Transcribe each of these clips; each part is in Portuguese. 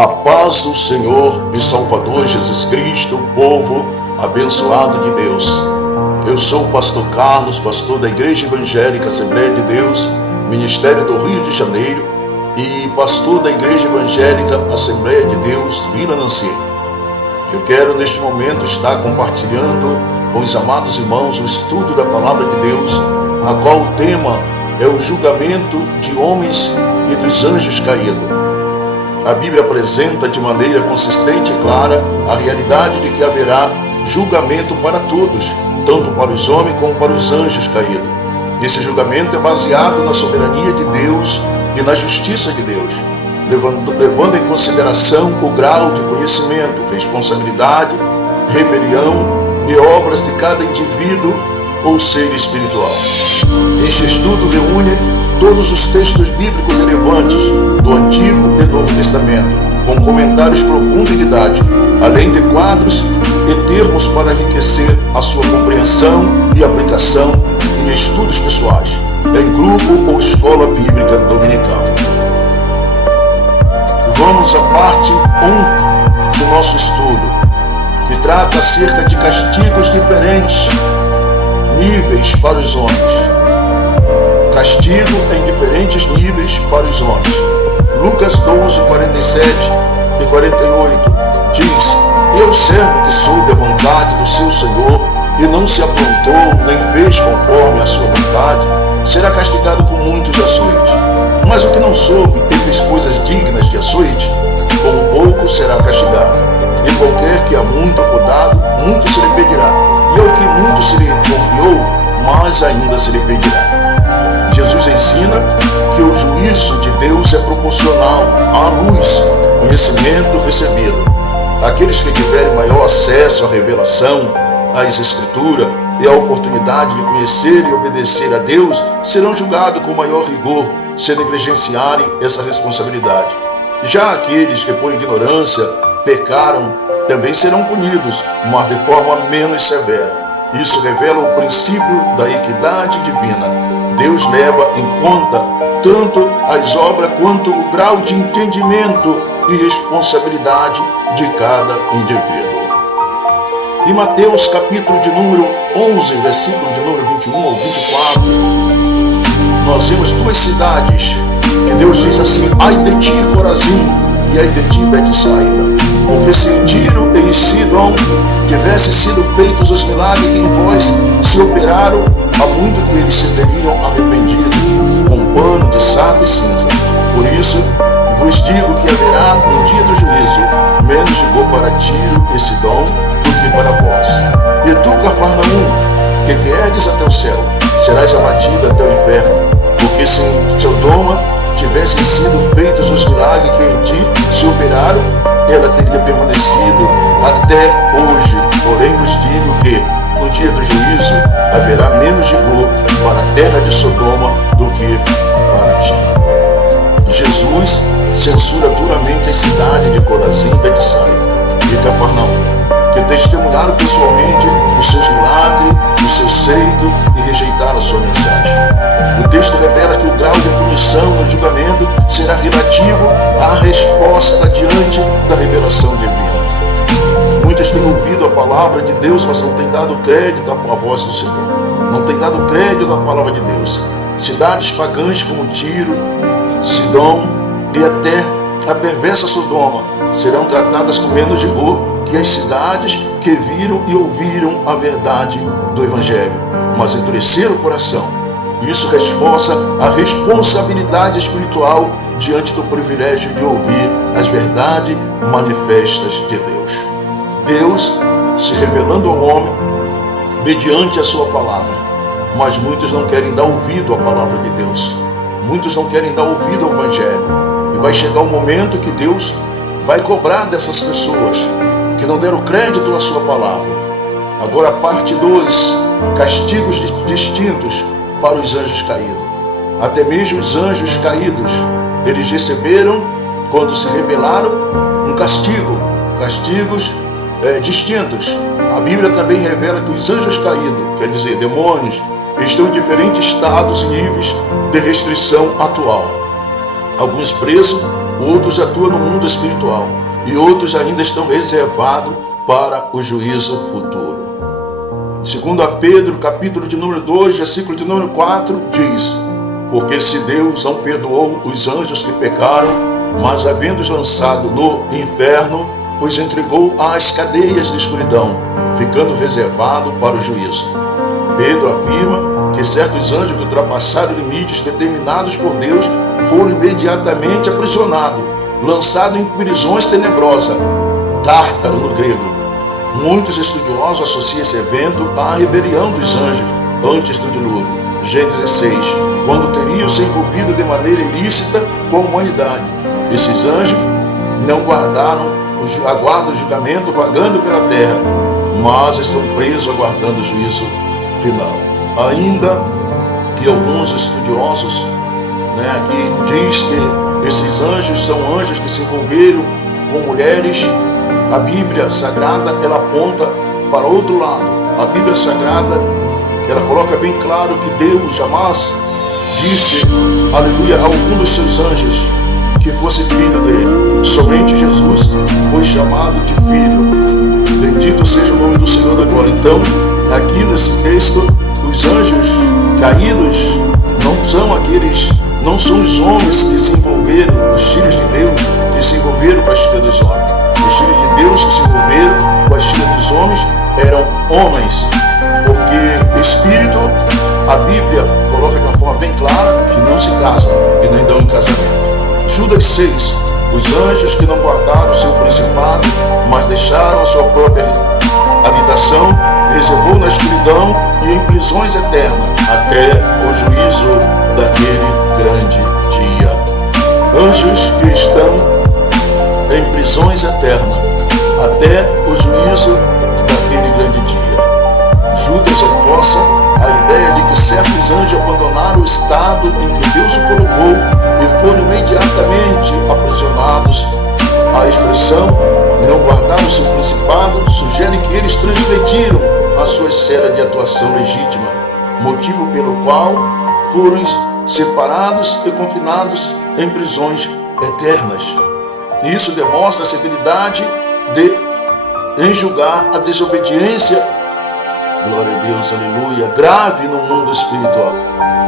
A paz do Senhor e Salvador Jesus Cristo, povo abençoado de Deus. Eu sou o pastor Carlos, pastor da Igreja Evangélica Assembleia de Deus, Ministério do Rio de Janeiro, e pastor da Igreja Evangélica Assembleia de Deus, Vila Nancy. Eu quero neste momento estar compartilhando com os amados irmãos o estudo da Palavra de Deus, a qual o tema é o julgamento de homens e dos anjos caídos. A Bíblia apresenta de maneira consistente e clara a realidade de que haverá julgamento para todos, tanto para os homens como para os anjos caídos. Esse julgamento é baseado na soberania de Deus e na justiça de Deus, levando em consideração o grau de conhecimento, responsabilidade, rebelião e obras de cada indivíduo ou ser espiritual. Este estudo reúne todos os textos bíblicos relevantes do Antigo e Novo Testamento, com comentários profundos e didáticos, além de quadros e termos para enriquecer a sua compreensão e aplicação em estudos pessoais, em grupo ou escola bíblica dominical. Vamos à parte 1 de nosso estudo, que trata acerca de castigos diferentes, níveis para os homens. Castigo em diferentes níveis para os homens. Lucas 12, 47 e 48 diz: Eu, servo que soube a vontade do seu Senhor e não se aprontou nem fez conforme a sua vontade, será castigado com muitos açoites. Mas o que não soube e fez coisas dignas de açoite, com pouco será castigado. E qualquer que a muito for dado, muito se lhe pedirá. E ao que muito se lhe confiou, mais ainda se lhe pedirá. Jesus ensina que o juízo de Deus é proporcional à luz, conhecimento recebido. Aqueles que tiverem maior acesso à revelação, às Escrituras e à oportunidade de conhecer e obedecer a Deus, serão julgados com maior rigor se negligenciarem essa responsabilidade. Já aqueles que por ignorância pecaram também serão punidos, mas de forma menos severa. Isso revela o princípio da equidade divina. Deus leva em conta tanto as obras quanto o grau de entendimento e responsabilidade de cada indivíduo. Em Mateus capítulo de número 11, versículo de número 21 ao 24, nós vemos duas cidades que Deus diz assim: ai de ti, Corazim, e ai de ti, Betsaida, porque se em Tiro e em Sidom tivessem sido feitos os milagres que em vós se operaram, há muito que eles se teriam arrependido, com pano de saco e cinza. Por isso vos digo que haverá no dia do juízo menos rigor para Tiro e Sidom do que para vós. E tu, Cafarnaum, que te ergues até o céu, serás abatida até o inferno, porque se em Sodoma tivessem sido feitos os milagres que em ti se operaram, ela teria permanecido até hoje. Porém vos digo que no dia do juízo haverá menos rigor para a terra de Sodoma do que para ti. Jesus censura duramente a cidade de Corazim, Betsaida e Cafarnaum, que testemunharam pessoalmente os seus milagres, o seu seito e rejeitaram a sua mensagem. O texto revela que o grau de punição no julgamento será relativo à resposta diante da revelação divina. Muitos têm ouvido a palavra de Deus, mas não têm dado crédito à voz do Senhor. Não têm dado crédito à palavra de Deus. Cidades pagãs como Tiro, Sidom e até a perversa Sodoma serão tratadas com menos rigor que as cidades que viram e ouviram a verdade do Evangelho, mas endureceram o coração. Isso reforça a responsabilidade espiritual diante do privilégio de ouvir as verdades manifestas de Deus. Deus se revelando ao homem mediante a sua palavra, mas muitos não querem dar ouvido à palavra de Deus. Muitos não querem dar ouvido ao Evangelho. E vai chegar o momento que Deus vai cobrar dessas pessoas que não deram crédito à sua palavra. Agora a parte 2, castigos distintos para os anjos caídos. Até mesmo os anjos caídos, eles receberam, quando se rebelaram, um castigos distintos. A Bíblia também revela que os anjos caídos, quer dizer, demônios, estão em diferentes estados e níveis de restrição atual. Alguns presos outros atuam no mundo espiritual e outros ainda estão reservados para o juízo futuro. Segundo a Pedro, capítulo de número 2, versículo de número 4, diz: porque se Deus não perdoou os anjos que pecaram, mas havendo-os lançado no inferno, os entregou às cadeias de escuridão, ficando reservado para o juízo. Pedro afirma que certos anjos que ultrapassaram limites determinados por Deus foram imediatamente aprisionados, lançados em prisões tenebrosas, Tártaro no grego. Muitos estudiosos associam esse evento à rebelião dos anjos antes do dilúvio, Gênesis 6, quando teriam se envolvido de maneira ilícita com a humanidade. Esses anjos não aguardam o julgamento vagando pela terra, mas estão presos aguardando o juízo final. Ainda que alguns estudiosos aqui diz que esses anjos são anjos que se envolveram com mulheres, a Bíblia Sagrada ela aponta para outro lado. A Bíblia Sagrada ela coloca bem claro que Deus jamais disse, aleluia, a algum dos seus anjos que fosse filho dele. Somente Jesus foi chamado de filho. Bendito seja o nome do Senhor da glória. Então, aqui nesse texto, os anjos caídos não são os homens que se envolveram, os filhos de Deus que se envolveram com as filhas dos homens. Os filhos de Deus que se envolveram com as filhas dos homens eram homens, porque espírito, a Bíblia coloca de uma forma bem clara que não se casam e nem dão em casamento. Judas 6, os anjos que não guardaram o seu principado, mas deixaram a sua própria habitação, reservou na escuridão e em prisões eternas, até o juízo daquele grande dia. Anjos que estão em prisões eternas, até o juízo daquele grande dia. Judas reforça a ideia de que certos anjos abandonaram o estado em que Deus o colocou e foram imediatamente aprisionados. A expressão não guardaram seu principado sugere que eles transgrediram a sua esfera de atuação legítima, motivo pelo qual foram separados e confinados em prisões eternas. Isso demonstra a severidade em julgar a desobediência, glória a Deus, aleluia, grave no mundo espiritual.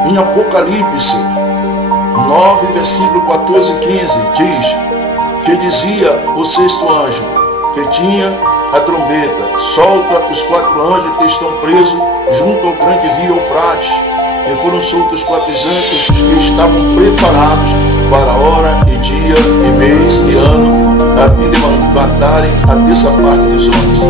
Em Apocalipse 9, versículo 14 e 15, diz que dizia o sexto anjo, que tinha a trombeta: solta os 4 anjos que estão presos junto ao grande rio Eufrates. E foram soltos 4 anjos que estavam preparados para a hora e dia e mês e ano, a fim de matarem a terça parte dos homens.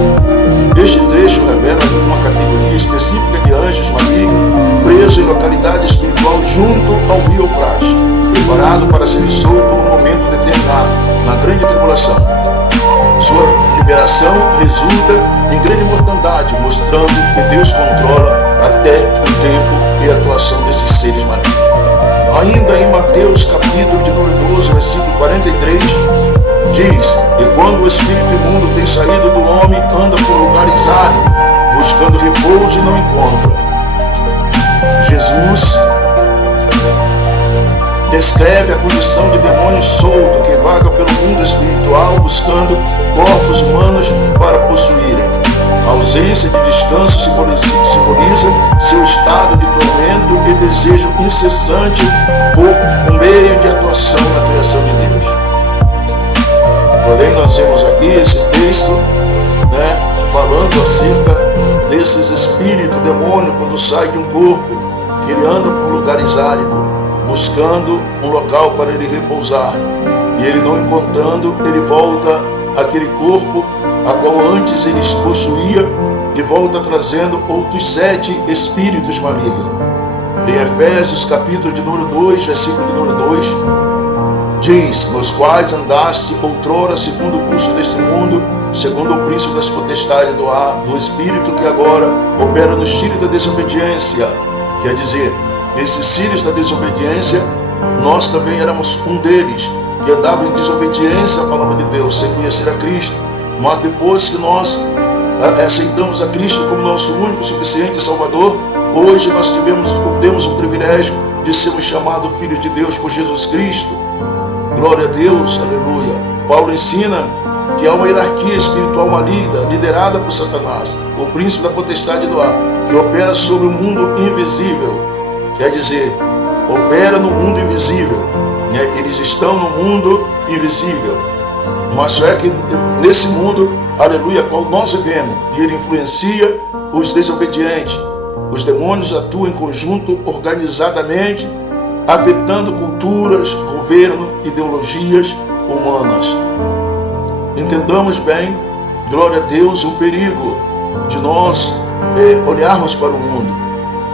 Este trecho revela uma categoria específica de anjos malignos presos em localidade espiritual junto ao rio Eufrates, preparado para ser solto num momento determinado, na grande tribulação. Sua liberação resulta em grande mortandade, mostrando que Deus controla até o tempo e a atuação desses seres malignos. Ainda em Mateus capítulo de número 12, versículo 43, diz: e quando o espírito imundo tem saído do homem, anda por lugares áridos, buscando repouso e não encontra. Jesus descreve a condição de demônio solto que vaga pelo mundo espiritual buscando corpos humanos para possuírem. A ausência de descanso simboliza seu estado de tormento e desejo incessante por meio de atuação na criação de Deus. Porém, nós vemos aqui esse texto falando acerca desses espíritos demônios quando sai de um corpo, que ele anda por lugares áridos, buscando um local para ele repousar, e ele não encontrando, ele volta àquele corpo a qual antes ele possuía e volta trazendo outros 7 espíritos malignos. Em Efésios capítulo de número 2, versículo de número 2, diz: nos quais andaste outrora segundo o curso deste mundo, segundo o príncipe das potestades do ar, do espírito que agora opera nos filhos da desobediência. Quer dizer, esses filhos da desobediência, nós também éramos um deles, que andava em desobediência à palavra de Deus, sem conhecer a Cristo. Mas depois que nós aceitamos a Cristo como nosso único, suficiente Salvador, hoje nós temos o privilégio de sermos chamados filhos de Deus por Jesus Cristo. Glória a Deus, aleluia. Paulo ensina que há uma hierarquia espiritual maligna, liderada por Satanás, o príncipe da potestade do ar, que opera sobre o mundo invisível. Quer dizer, opera no mundo invisível. Eles estão no mundo invisível. Mas só é que nesse mundo, aleluia, qual nós vivemos, e ele influencia os desobedientes. Os demônios atuam em conjunto, organizadamente, afetando culturas, governo, ideologias humanas. Entendamos bem, glória a Deus, o perigo de nós olharmos para o mundo,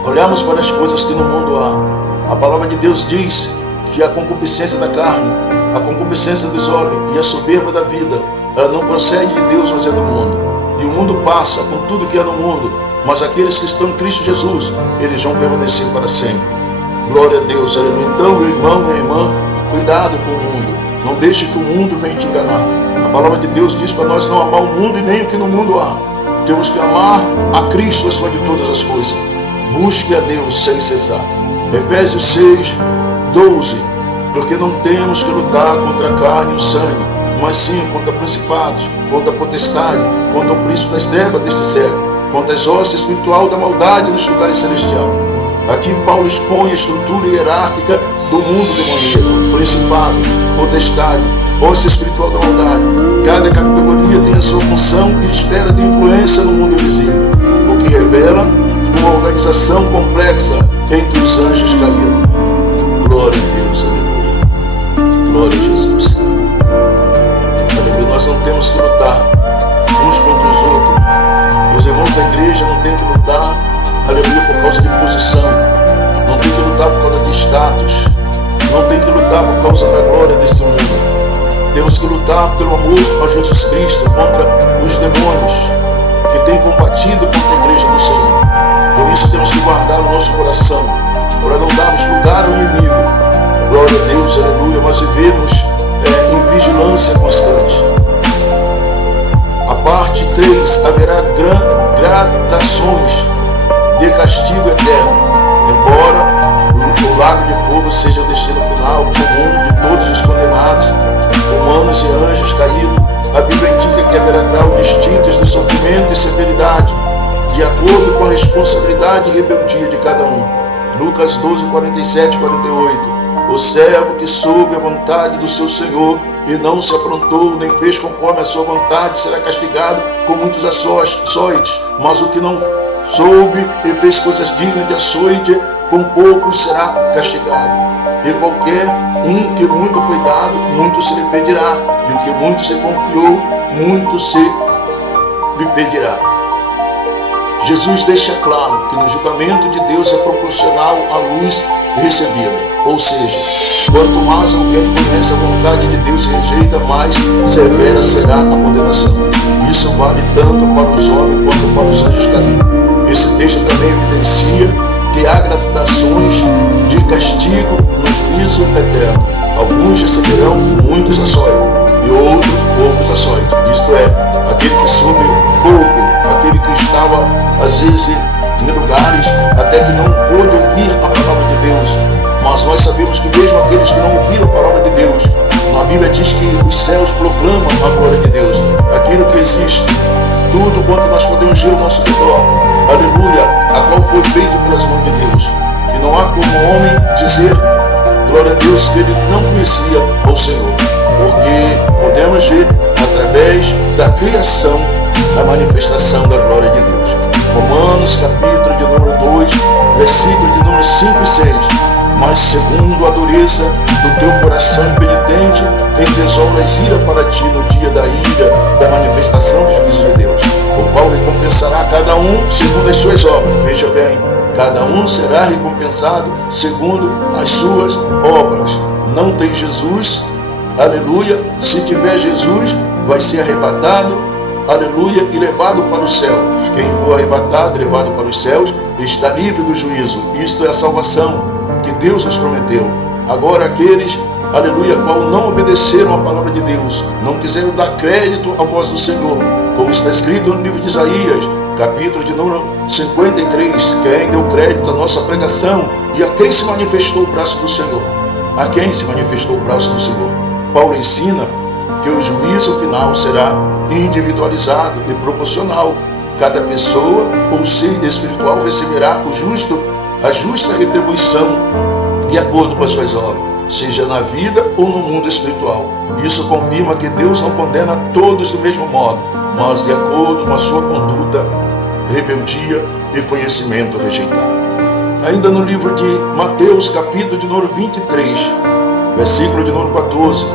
olharmos para as coisas que no mundo há. A palavra de Deus diz que a concupiscência da carne, a concupiscência dos olhos e a soberba da vida, ela não procede de Deus, mas é do mundo. E o mundo passa com tudo que é no mundo, mas aqueles que estão em Cristo Jesus, eles vão permanecer para sempre. Glória a Deus, aleluia. Então, meu irmão, minha irmã, cuidado com o mundo. Não deixe que o mundo venha te enganar. A palavra de Deus diz para nós não amar o mundo e nem o que no mundo há. Temos que amar a Cristo acima de todas as coisas. Busque a Deus sem cessar. Efésios 6, 12. Porque não temos que lutar contra a carne e o sangue, mas sim contra principados, contra a potestade, contra o príncipe das trevas deste século, contra as hostes espiritual da maldade nos lugares celestiais. Aqui Paulo expõe a estrutura hierárquica do mundo demoníaco, principado, potestade, hoste espiritual da maldade. Cada categoria tem a sua função e esfera de influência no mundo invisível, o que revela uma organização complexa entre os anjos caídos. Glória a Deus, aleluia. Glória a Jesus. Aleluia. Nós não temos que lutar uns contra os outros. Os irmãos da igreja não têm que lutar, aleluia, por causa de posição. Não tem que lutar por causa de status. Não tem que lutar por causa da glória deste mundo. Temos que lutar pelo amor a Jesus Cristo contra os demônios que têm combatido contra a igreja do Senhor. Por isso temos que guardar o nosso coração, para não darmos lugar ao inimigo. Glória a Deus, aleluia, mas vivemos em vigilância constante. A parte 3, haverá gradações de castigo eterno. Embora o lago de fogo seja o destino final comum de todos os condenados, humanos e anjos caídos, a Bíblia indica que haverá graus distintos de sofrimento e severidade, de acordo com a responsabilidade e rebeldia de cada um. Lucas 12, 47, 48. O servo que soube a vontade do seu Senhor e não se aprontou, nem fez conforme a sua vontade, será castigado com muitos açoites. Mas o que não soube e fez coisas dignas de açoite, com poucos será castigado. E qualquer um que muito foi dado, muito se lhe pedirá. E o que muito se confiou, muito se lhe pedirá. Jesus deixa claro que no julgamento de Deus é proporcional à luz recebida. Ou seja, quanto mais alguém conhece a vontade de Deus e rejeita, mais severa será a condenação. Isso vale tanto para os homens quanto para os anjos caídos. Esse texto também evidencia que há gradações de castigo no juízo eterno. Alguns receberão muitos açoites e outros poucos açoites. Isto é, aquele que soube pouco, aquele que estava às vezes em lugares até que não pôde ouvir a palavra de Deus. Mas nós sabemos que mesmo aqueles que não ouviram a palavra de Deus, a Bíblia diz que os céus proclamam a glória de Deus, aquilo que existe, tudo quanto nós podemos ver ao nosso redor, aleluia, a qual foi feito pelas mãos de Deus. E não há como o homem dizer, glória a Deus, que ele não conhecia ao Senhor, porque podemos ver através da criação a manifestação da glória de Deus. Romanos capítulo de número 2, versículo de número 5 e 6. Mas segundo a dureza do teu coração impenitente, entesouras ira para ti no dia da ira, da manifestação do juízo de Deus, o qual recompensará cada um segundo as suas obras. Veja bem, cada um será recompensado segundo as suas obras. Não tem Jesus, aleluia, se tiver Jesus, vai ser arrebatado, aleluia, e levado para os céus. Quem for arrebatado, levado para os céus, está livre do juízo. Isto é a salvação que Deus nos prometeu. Agora aqueles, aleluia, qual não obedeceram a palavra de Deus, não quiseram dar crédito à voz do Senhor, como está escrito no livro de Isaías, capítulo de número 53, quem deu crédito à nossa pregação e a quem se manifestou o braço do Senhor? A quem se manifestou o braço do Senhor? Paulo ensina que o juízo final será individualizado e proporcional. Cada pessoa ou ser espiritual receberá a justa retribuição de acordo com as suas obras, seja na vida ou no mundo espiritual. Isso confirma que Deus não condena todos do mesmo modo, mas de acordo com a sua conduta, rebeldia e conhecimento rejeitado. Ainda no livro de Mateus, capítulo de número 23, versículo de número 14,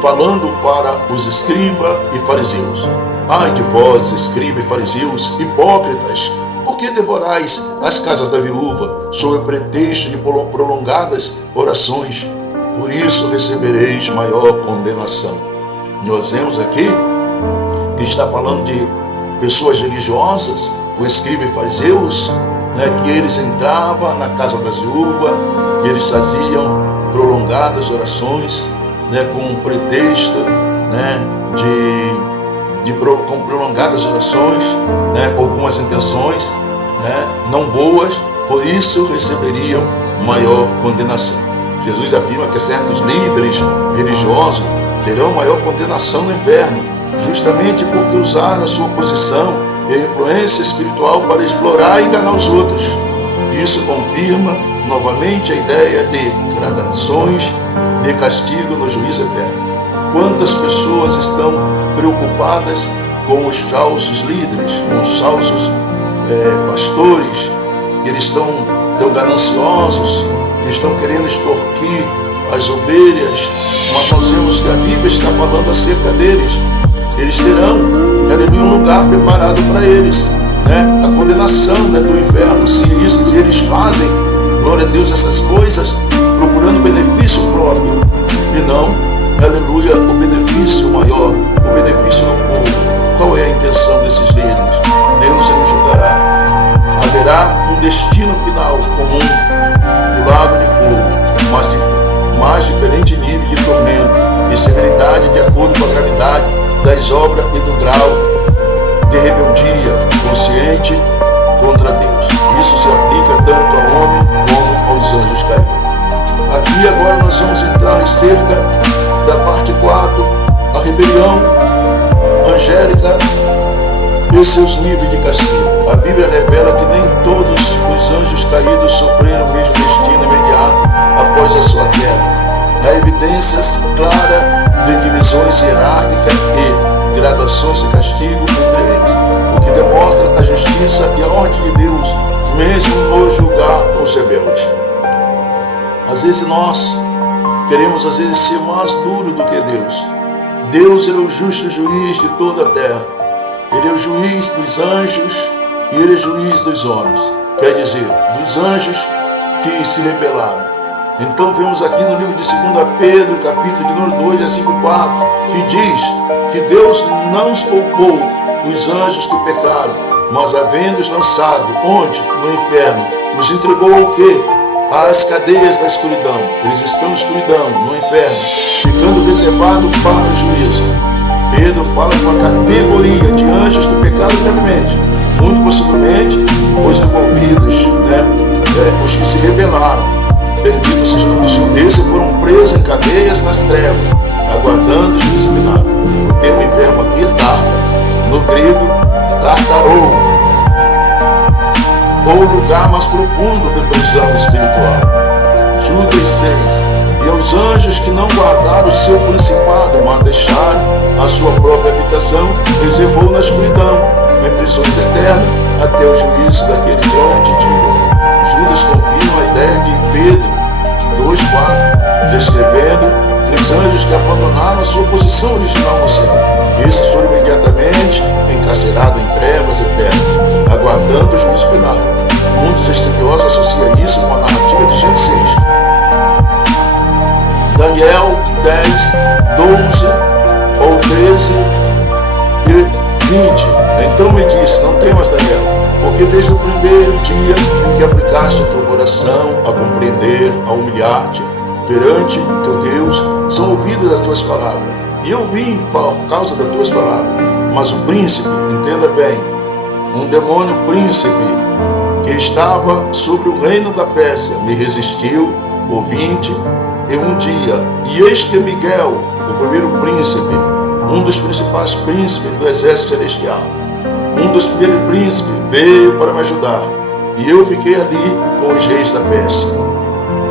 falando para os escribas e fariseus: ai de vós, escribas e fariseus, hipócritas, por que devorais as casas da viúva, sob o pretexto de prolongadas orações? Por isso recebereis maior condenação. Nós vemos aqui que está falando de pessoas religiosas, os escribas e fariseus, que eles entravam na casa das viúvas e eles faziam prolongadas orações, com um pretexto com prolongadas orações, com algumas intenções não boas, por isso receberiam maior condenação. Jesus afirma que certos líderes religiosos terão maior condenação no inferno, justamente porque usaram a sua posição e a influência espiritual para explorar e enganar os outros. Isso confirma novamente a ideia de gradações de castigo no juízo eterno. Quantas pessoas estão preocupadas com os falsos líderes, com os falsos pastores, que eles estão tão gananciosos, que estão querendo extorquir as ovelhas, mas nós vemos que a Bíblia está falando acerca deles. Eles terão, aleluia, um lugar preparado para eles, a condenação do inferno, se eles fazem, glória a Deus, essas coisas, procurando benefício próprio, e não, aleluia, o benefício maior, o benefício do povo. Qual é a intenção desses líderes? Deus nos julgará. Haverá um destino final comum, o lago de fogo, mas diferente nível de tormento e severidade de acordo com a gravidade das obras e do grau de rebeldia consciente contra Deus. Isso se aplica tanto ao homem como aos anjos caídos. Aqui agora nós vamos entrar cerca da parte 4, a rebelião angélica e seus níveis de castigo. A Bíblia revela que nem todos os anjos caídos sofreram o mesmo destino imediato após a sua queda. Há evidências claras de divisões hierárquicas e gradações de castigo entre eles, o que demonstra a justiça e a ordem de Deus, mesmo no julgar os rebeldes. Às vezes nós queremos ser mais duro do que Deus. Deus é o justo juiz de toda a terra. Ele é o juiz dos anjos e ele é o juiz dos homens. Quer dizer, dos anjos que se rebelaram. Então vemos aqui no livro de 2 Pedro, capítulo de número 2, versículo 4, que diz que Deus não os poupou os anjos que pecaram, mas havendo-os lançado, onde? No inferno, os entregou ao quê? Às cadeias da escuridão. Eles estão em escuridão, no inferno, ficando reservado para o juízo. Pedro fala de uma categoria de anjos que pecaram gravemente, muito possivelmente os envolvidos, os que se rebelaram. Bendito seja o nome do Senhor. Esses foram presos em cadeias nas trevas, aguardando o juízo final. O termo inferno aqui é Tártaro, no grego Tartarou, ou lugar mais profundo da prisão espiritual. Judas 6. E aos anjos que não guardaram o seu principado, mas deixaram a sua própria habitação, reservou na escuridão, em prisões eternas, até o juízo daquele grande dia. Judas confirma a ideia de Pedro 2,4, descrevendo os anjos que abandonaram a sua posição original no céu. Esses foram imediatamente encarcerados em trevas eternas, aguardando o juízo final. Muitos estudiosos associam isso com a narrativa de Gênesis 6. Daniel 10, 12 ou 13 e 20. Então me disse: não temas, Daniel, porque desde o primeiro dia em que aplicaste o teu coração a compreender, a humilhar-te perante teu Deus, são ouvidas as tuas palavras. E eu vim por causa das tuas palavras. Mas o príncipe, entenda bem, um demônio príncipe que estava sobre o reino da Pérsia, me resistiu por 21 dias. E eis que Miguel, o primeiro príncipe, um dos principais príncipes do exército celestial. Um dos primeiros príncipes veio para me ajudar, e eu fiquei ali com os reis da Pérsia.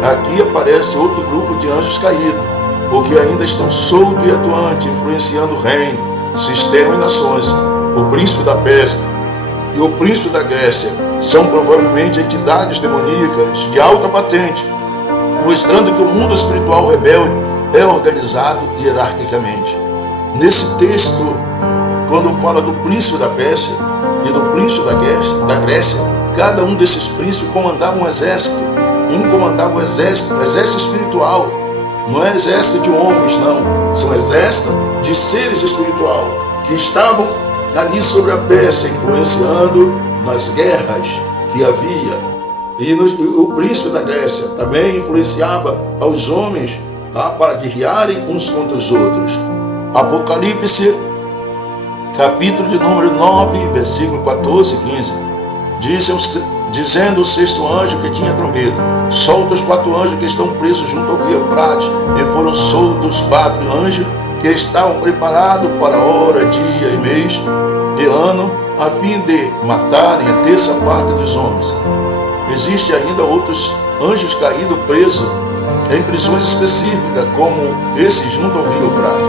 Aqui aparece outro grupo de anjos caídos, porque ainda estão soltos e atuantes, influenciando o reino, sistema e nações. O príncipe da Pérsia e o príncipe da Grécia são provavelmente entidades demoníacas de alta patente, mostrando que o mundo espiritual rebelde é organizado hierarquicamente. Nesse texto, quando fala do príncipe da Pérsia e do príncipe da Grécia, cada um desses príncipes comandava um exército. Um comandava o exército espiritual. Não é exército de homens, não. São exércitos de seres espirituais que estavam ali sobre a Pérsia, influenciando nas guerras que havia. E o príncipe da Grécia também influenciava aos homens, tá, para guerrearem uns contra os outros. Apocalipse, capítulo de número 9, versículo 14 e 15. Dizendo o sexto anjo que tinha trombeta: solta os 4 anjos que estão presos junto ao rio Eufrates. E foram soltos 4 anjos que estavam preparados para a hora, dia e mês e ano, a fim de matarem a terça parte dos homens. Existem ainda outros anjos caídos presos em prisões específicas, como esses junto ao rio Eufrates.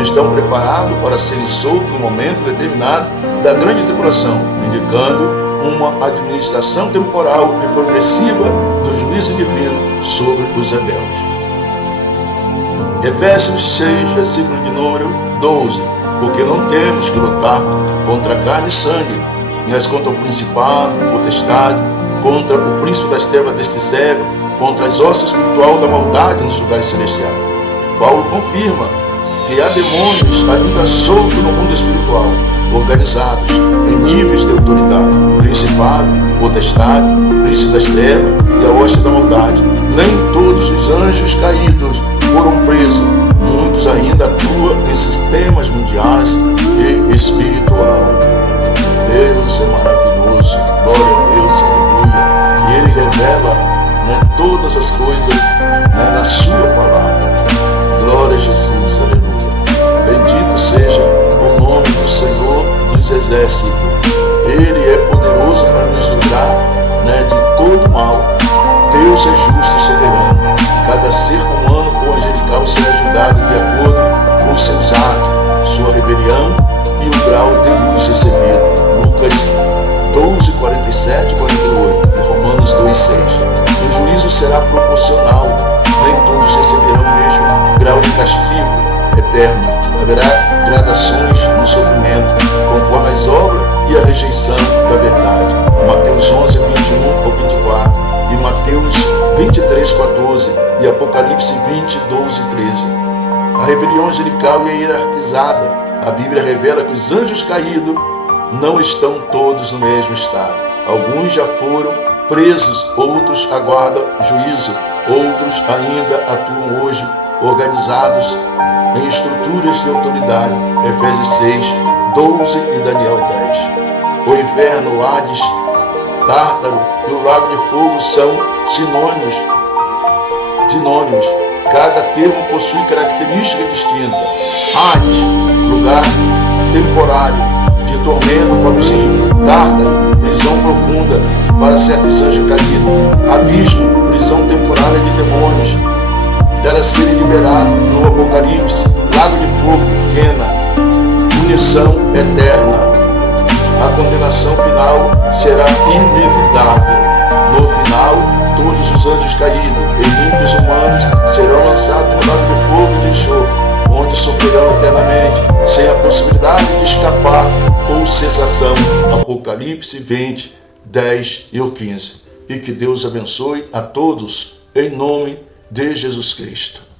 Estão preparados para serem soltos no momento determinado da grande tribulação, indicando uma administração temporal e progressiva do juízo divino sobre os rebeldes. Efésios 6, versículo de número 12. Porque não temos que lutar contra carne e sangue, mas contra o principado, potestade, contra o príncipe das trevas deste século, contra as hostes espiritual da maldade nos lugares celestiais. Paulo confirma que há demônios ainda soltos no mundo espiritual, organizados em níveis de autoridade, principado, potestade, príncipe das trevas e a hoste da maldade. Nem todos os anjos caídos foram presos, muitos ainda atuam em sistemas mundiais e espiritual. Deus é maravilhoso, glória a Deus, aleluia. E Ele revela, todas as coisas, na sua palavra. Glória a Jesus, aleluia. Bendito seja o nome do Senhor dos Exércitos. Ele é poderoso para nos livrar, de todo mal. Deus é justo e soberano. Cada ser humano ou angelical será julgado de acordo com os seus atos, sua rebelião e o grau de luz recebido. Lucas 12, 47 e 48 e Romanos 2, 6. O juízo será proporcional. Nem todos receberão o mesmo grau de castigo eterno. Haverá gradações no sofrimento, conforme as obras e a rejeição da verdade. Mateus 11, 21 ao 24 e Mateus 23, 14 e Apocalipse 20, 12 e 13. A rebelião angelical é hierarquizada. A Bíblia revela que os anjos caídos não estão todos no mesmo estado. Alguns já foram presos, outros aguardam juízo, outros ainda atuam hoje organizados em estruturas de autoridade. Efésios 6, 12 e Daniel 10. O inferno, o Hades, Tártaro e o lago de fogo são sinônimos. Cada termo possui característica distinta. Hades, lugar temporário de tormento para os ímpios. Tártaro, prisão profunda para certos anjos caídos. Abismo, prisão temporária de demônios, para serem liberados no Apocalipse. Lago de fogo, Quena, punição eterna. A condenação final será inevitável. No final, todos os anjos caídos e ímpios humanos serão lançados no lago de fogo e de enxofre, onde sofrerão eternamente, sem a possibilidade de escapar ou cessação. Apocalipse 20, 10 e 15. E que Deus abençoe a todos, em nome de Jesus Cristo.